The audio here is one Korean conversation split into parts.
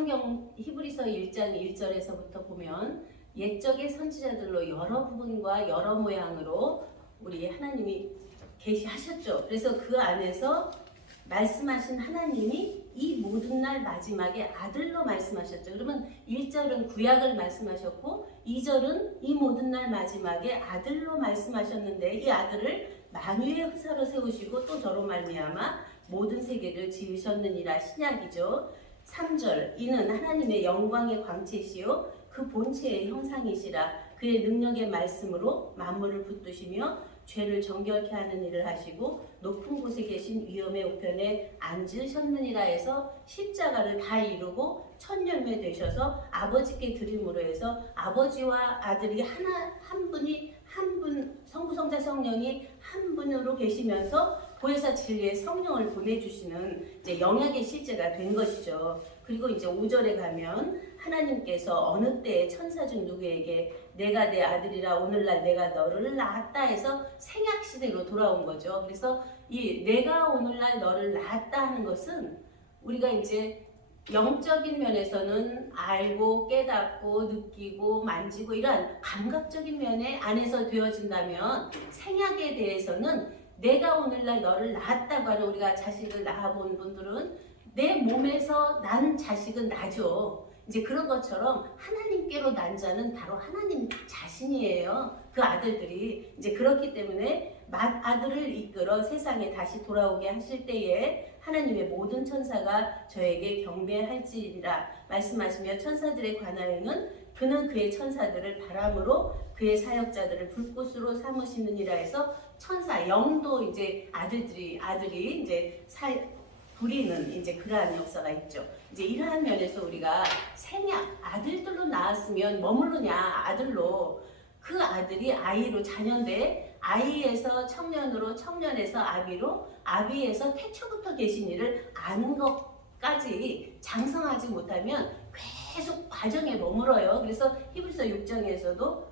성경 히브리서 1장 1절에서부터 보면 옛적의 선지자들로 여러 부분과 여러 모양으로 우리 하나님이 계시하셨죠. 그래서 그 안에서 말씀하신 하나님이 이 모든 날 마지막에 아들로 말씀하셨죠. 그러면 1절은 구약을 말씀하셨고 2절은 이 모든 날 마지막에 아들로 말씀하셨는데 이 아들을 만유의 후사로 세우시고 또 저로 말미암아 모든 세계를 지으셨느니라. 신약이죠. 3절 이는 하나님의 영광의 광채시요 그 본체의 형상이시라. 그의 능력의 말씀으로 만물을 붙드시며 죄를 정결케 하는 일을 하시고 높은 곳에 계신 위엄의 우편에 앉으셨느니라 해서 십자가를 다 이루고 첫 열매 되셔서 아버지께 드림으로 해서 아버지와 아들이 한 분이 한 분, 성부 성자 성령이 한 분으로 계시면서 보혜사 진리의 성령을 보내주시는 이제 영약의 실제가 된 것이죠. 그리고 이제 5절에 가면 하나님께서 어느 때에 천사 중 누구에게 내가 내 아들이라 오늘날 내가 너를 낳았다 해서 생약 시대로 돌아온 거죠. 그래서 이 내가 오늘날 너를 낳았다 하는 것은 우리가 이제 영적인 면에서는 알고 깨닫고 느끼고 만지고 이러한 감각적인 면에 안에서 되어진다면 생약에 대해서는 내가 오늘날 너를 낳았다고 하는 우리가 자식을 낳아본 분들은 내 몸에서 난 자식은 나죠. 이제 그런 것처럼 하나님께로 난 자는 바로 하나님 자신이에요. 그 아들들이 이제 그렇기 때문에 아들을 이끌어 세상에 다시 돌아오게 하실 때에 하나님의 모든 천사가 저에게 경배할지니라 말씀하시며 천사들에 관하여는 그는 그의 천사들을 바람으로 그의 사역자들을 불꽃으로 삼으시느니라 해서 천사 영도 이제 아들이 이제 부리는 이제 그러한 역사가 있죠. 이제 이러한 면에서 우리가 생약 아들들로 낳았으면 머무르냐 아들로 그 아들이 아이로 자녀인데 아이에서 청년으로 청년에서 아비로 아비에서 태초부터 계신 이를 아는 것까지 장성하지 못하면 계속 과정에 머물어요. 그래서 히브리서 6장에서도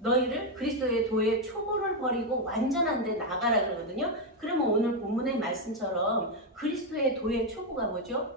너희를 그리스도의 도의 초보를 버리고 완전한 데 나가라 그러거든요. 그러면 오늘 본문의 말씀처럼 그리스도의 도의 초보가 뭐죠?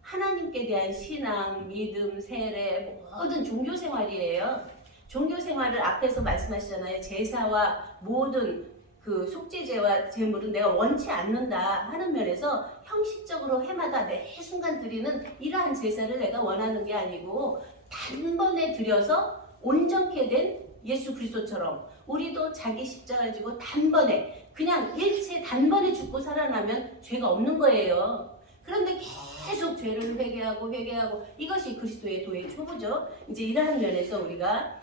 하나님께 대한 신앙, 믿음, 세례, 모든 종교생활이에요. 종교생활을 앞에서 말씀하시잖아요. 제사와 모든 그 속죄제와 제물은 내가 원치 않는다 하는 면에서 형식적으로 해마다 매 순간 드리는 이러한 제사를 내가 원하는 게 아니고 단번에 드려서 온전케 된 예수 그리스도처럼 우리도 자기 십자가를 지고 단번에 그냥 일체 단번에 죽고 살아나면 죄가 없는 거예요. 그런데 계속 죄를 회개하고 이것이 그리스도의 도의 초보죠. 이제 이러한 면에서 우리가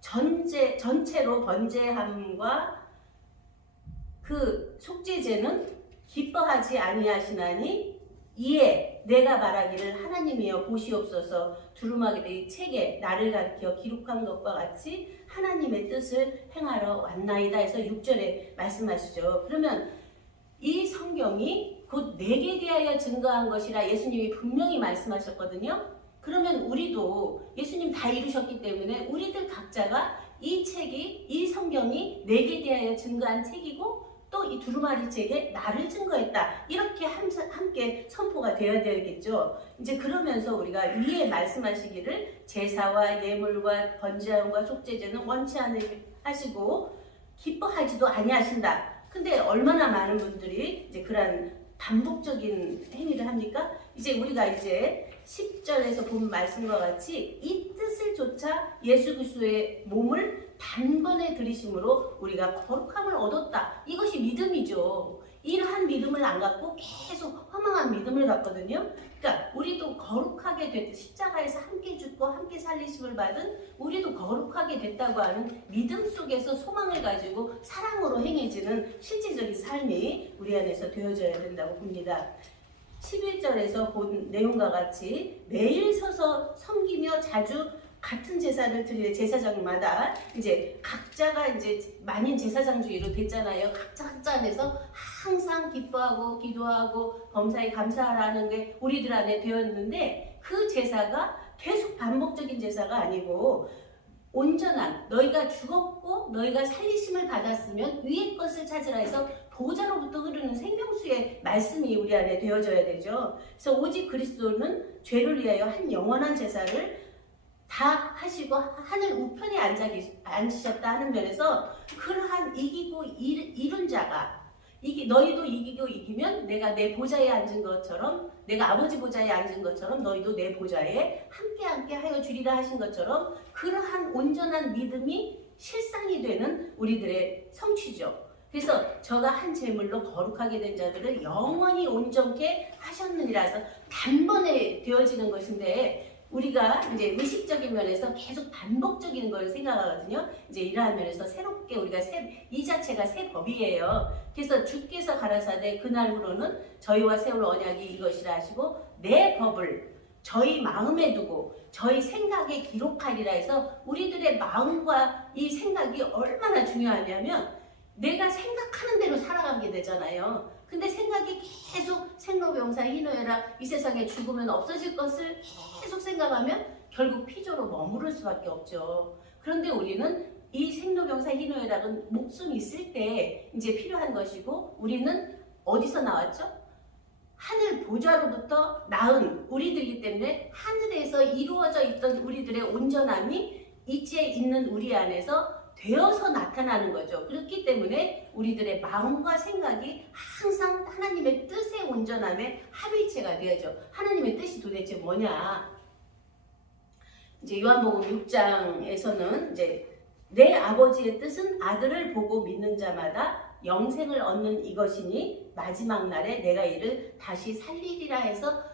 전체로 번제함과 그 속죄제는 기뻐하지 아니하시나니 이에 내가 말하기를 하나님이여 보시옵소서 두루마기 책에 나를 가리켜 기록한 것과 같이 하나님의 뜻을 행하러 왔나이다 해서 6절에 말씀하시죠. 그러면 이 성경이 곧 내게 대하여 증거한 것이라 예수님이 분명히 말씀하셨거든요. 그러면 우리도 예수님 다 이루셨기 때문에 우리들 각자가 이 책이 이 성경이 내게 대하여 증거한 책이고 또 이 두루마리 책에 나를 증거했다. 이렇게 함께 선포가 되어야 되겠죠. 이제 그러면서 우리가 위에 말씀하시기를 제사와 예물과 번제함과 속죄제는 원치 않으시고 기뻐하지도 아니하신다. 근데 얼마나 많은 분들이 이제 그런 반복적인 행위를 합니까? 이제 우리가 이제 10절에서 본 말씀과 같이 이 뜻을 조차 예수 그리스도의 몸을 단번에 들이심으로 우리가 거룩함을 얻었다. 이것이 믿음이죠. 이러한 믿음을 안 갖고 계속 허망한 믿음을 갖거든요. 그러니까 우리도 거룩하게 됐 십자가에서 함께 죽고 함께 살리심을 받은 우리도 거룩하게 됐다고 하는 믿음 속에서 소망을 가지고 사랑으로 행해지는 실제적인 삶이 우리 안에서 되어져야 된다고 봅니다. 11절에서 본 내용과 같이 매일 서서 섬기며 자주 같은 제사를 드리는 제사장마다 이제 각자가 이제 만인 제사장주의로 됐잖아요. 각자 안에서 항상 기뻐하고 기도하고 범사에 감사하라는 게 우리들 안에 되었는데 그 제사가 계속 반복적인 제사가 아니고 온전한 너희가 죽었고 너희가 살리심을 받았으면 위의 것을 찾으라 해서 보좌로부터 흐르는 생명수의 말씀이 우리 안에 되어져야 되죠. 그래서 오직 그리스도는 죄를 위하여 한 영원한 제사를 다 하시고 하늘 우편에 앉으셨다 하는 면에서 그러한 이기고 이룬 자가 너희도 이기고 이기면 내가 내 보좌에 앉은 것처럼 내가 아버지 보좌에 앉은 것처럼 너희도 내 보좌에 함께 하여 주리라 하신 것처럼 그러한 온전한 믿음이 실상이 되는 우리들의 성취죠. 그래서 저가 한 제물로 거룩하게 된 자들을 영원히 온전케 하셨느니라서 단번에 되어지는 것인데 우리가 이제 의식적인 면에서 계속 반복적인 걸 생각하거든요. 이제 이러한 면에서 새롭게 우리가 이 자체가 새 법이에요. 그래서 주께서 가라사대 그날부로는 저희와 세울 언약이 이것이라 하시고 내 법을 저희 마음에 두고 저희 생각에 기록하리라 해서 우리들의 마음과 이 생각이 얼마나 중요하냐면 내가 생각하는 대로 살아가게 되잖아요. 근데 생각이 계속 생로병사 희노애락 이 세상에 죽으면 없어질 것을 계속 생각하면 결국 피조로 머무를 수밖에 없죠. 그런데 우리는 이 생로병사 희노애락은 목숨이 있을 때 이제 필요한 것이고 우리는 어디서 나왔죠? 하늘 보좌로부터 낳은 우리들이기 때문에 하늘에서 이루어져 있던 우리들의 온전함이 이제 있는 우리 안에서 되어서 나타나는 거죠. 그렇기 때문에 우리들의 마음과 생각이 항상 하나님의 뜻의 온전함에 합일체가 되어져. 하나님의 뜻이 도대체 뭐냐? 이제 요한복음 6장에서는 이제 내 아버지의 뜻은 아들을 보고 믿는 자마다 영생을 얻는 이것이니 마지막 날에 내가 이를 다시 살리리라 해서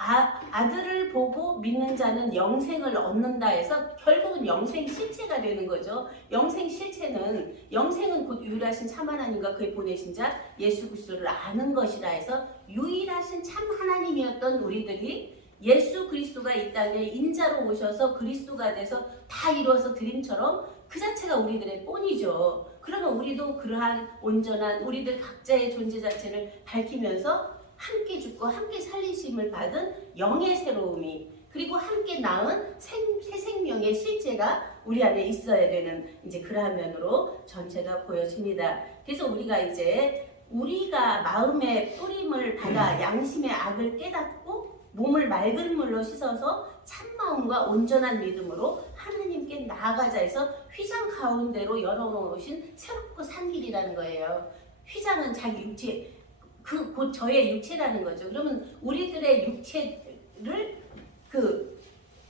아들을 보고 믿는 자는 영생을 얻는다 해서 결국은 영생 실체가 되는 거죠. 영생 실체는 영생은 곧 유일하신 참 하나님과 그의 보내신 자 예수 그리스도를 아는 것이라 해서 유일하신 참 하나님이었던 우리들이 예수 그리스도가 이 땅에 인자로 오셔서 그리스도가 돼서 다 이루어서 드림처럼 그 자체가 우리들의 본이죠. 그러면 우리도 그러한 온전한 우리들 각자의 존재 자체를 밝히면서 함께 죽고 함께 살리심을 받은 영의 새로움이 그리고 함께 낳은 새 생명의 실제가 우리 안에 있어야 되는 이제 그러한 면으로 전체가 보여집니다. 그래서 우리가 이제 우리가 마음의 뿌림을 받아 양심의 악을 깨닫고 몸을 맑은 물로 씻어서 참마음과 온전한 믿음으로 하나님께 나아가자 해서 휘장 가운데로 열어놓으신 새롭고 산 길이라는 거예요. 휘장은 자기 육체 곧 저의 육체라는 거죠. 그러면 우리들의 육체를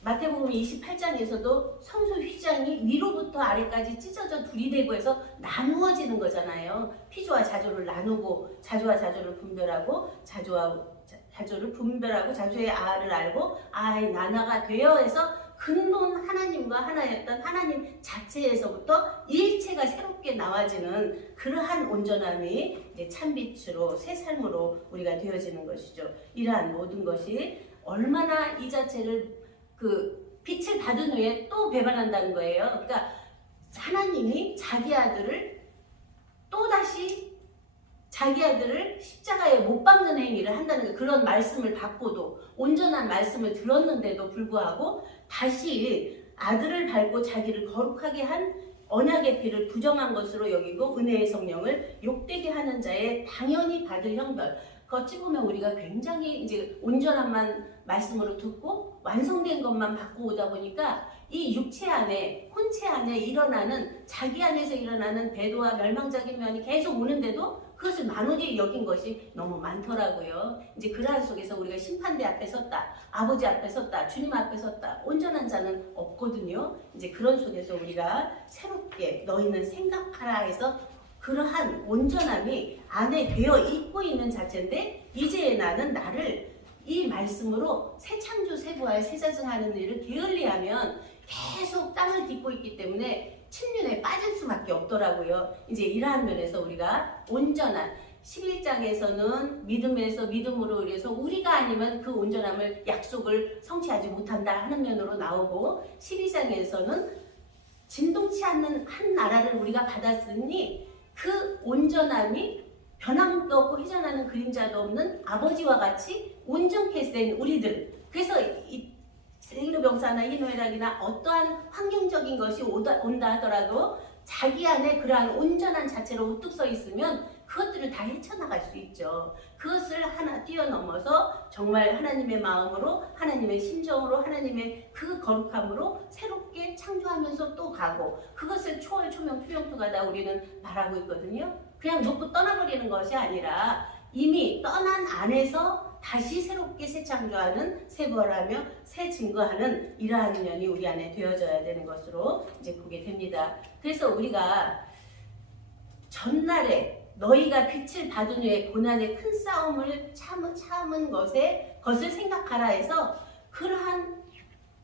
마태복음 28장에서도 성소 휘장이 위로부터 아래까지 찢어져 둘이 되고 해서 나누어지는 거잖아요. 피조와 자조를 나누고 자조와 자조를 분별하고 자조를 분별하고 자조의 아를 알고 아의 나나가 되어 해서 근본 하나님과 하나였던 하나님 자체에서부터 일체가 새롭게 나와지는 그러한 온전함이 이제 참빛으로 새 삶으로 우리가 되어지는 것이죠. 이러한 모든 것이 얼마나 이 자체를 빛을 받은 후에 또 배반한다는 거예요. 그러니까 하나님이 자기 아들을 또다시 자기 아들을 십자가에 못 박는 행위를 한다는 그런 말씀을 받고도 온전한 말씀을 들었는데도 불구하고 다시 아들을 밟고 자기를 거룩하게 한 언약의 피를 부정한 것으로 여기고 은혜의 성령을 욕되게 하는 자의 당연히 받을 형벌. 어찌 보면 우리가 굉장히 이제 온전한만 말씀으로 듣고 완성된 것만 받고 오다 보니까 이 육체 안에 혼체 안에 일어나는 자기 안에서 일어나는 배도와 멸망적인 면이 계속 오는데도 그것을 만원히 여긴 것이 너무 많더라고요. 이제 그러한 속에서 우리가 심판대 앞에 섰다, 아버지 앞에 섰다, 주님 앞에 섰다, 온전한 자는 없거든요. 이제 그런 속에서 우리가 새롭게 너희는 생각하라 해서 그러한 온전함이 안에 되어 있고 있는 자체인데 이제 나는 나를 이 말씀으로 새 창조 새 부활 새 자증하는 일을 게을리하면 계속 땅을 딛고 있기 때문에 침륜에 빠질 수밖에 없더라고요. 이제 이러한 면에서 우리가 온전한 11장에서는 믿음에서 믿음으로 인해서 우리가 아니면 그 온전함을 약속을 성취하지 못한다 하는 면으로 나오고 12장에서는 진동치 않는 한 나라를 우리가 받았으니 그 온전함이 변함도 없고 회전하는 그림자도 없는 아버지와 같이 온전케 된 우리들. 그래서 이 생로병사나 희노애락이나 어떠한 환경적인 것이 온다 하더라도 자기 안에 그러한 온전한 자체로 우뚝 서 있으면 그것들을 다 헤쳐나갈 수 있죠. 그것을 하나 뛰어넘어서 정말 하나님의 마음으로, 하나님의 심정으로, 하나님의 그 거룩함으로 새롭게 창조하면서 또 가고, 그것을 초월, 초명, 투명투가다 우리는 말하고 있거든요. 그냥 놓고 떠나버리는 것이 아니라 이미 떠난 안에서 다시 새롭게 새 창조하는, 새 부활하며 새 증거하는 이러한 면이 우리 안에 되어져야 되는 것으로 이제 보게 됩니다. 그래서 우리가 전날에 너희가 빛을 받은 후에 고난의 큰 싸움을 참은 것을 생각하라 해서, 그러한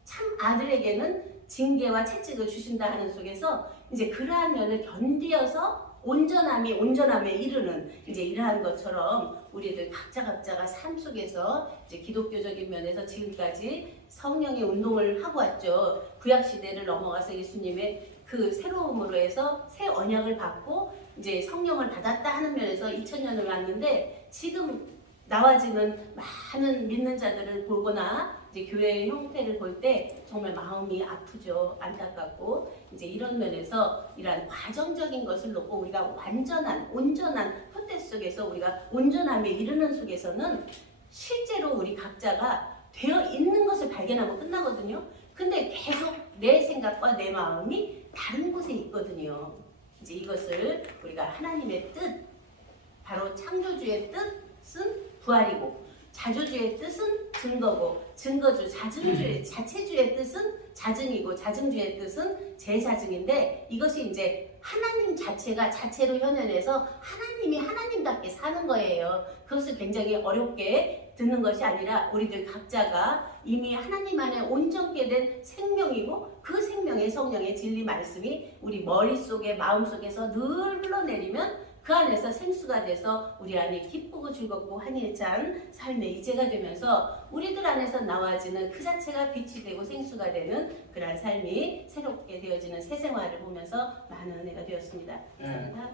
참 아들에게는 징계와 채찍을 주신다 하는 속에서 이제 그러한 면을 견디어서 온전함에 이르는 이제 이러한 것처럼 우리들 각자가 삶 속에서 이제 기독교적인 면에서 지금까지 성령의 운동을 하고 왔죠. 구약 시대를 넘어가서 예수님의 그 새로움으로 해서 새 언약을 받고 이제 성령을 받았다 하는 면에서 2000년을 왔는데, 지금 나와지는 많은 믿는 자들을 보거나 이제 교회의 형태를 볼 때 정말 마음이 아프죠. 안타깝고, 이제 이런 면에서 이러한 과정적인 것을 놓고 우리가 온전한 표대 속에서 우리가 온전함에 이르는 속에서는 실제로 우리 각자가 되어 있는 것을 발견하고 끝나거든요. 근데 계속 내 생각과 내 마음이 다른 곳에 있거든요. 이제 이것을 우리가 하나님의 뜻, 바로 창조주의 뜻은 부활이고, 자조주의 뜻은 증거고, 자체주의 뜻은 자증이고, 자증주의 뜻은 재자증인데, 이것이 이제 하나님 자체가 자체로 현현해서 하나님이 하나님답게 사는 거예요. 그것을 굉장히 어렵게 듣는 것이 아니라 우리들 각자가 이미 하나님 안에 온전케 된 생명이고, 그 생명의 성령의 진리 말씀이 우리 머릿속에 마음속에서 늘 흘러내리면 그 안에서 생수가 돼서 우리 안에 기쁘고 즐겁고 한일 찬 삶의 이제가 되면서 우리들 안에서 나와지는 그 자체가 빛이 되고 생수가 되는 그러한 삶이 새롭게 되어지는 새 생활을 보면서 많은 은혜가 되었습니다. 감사합니다.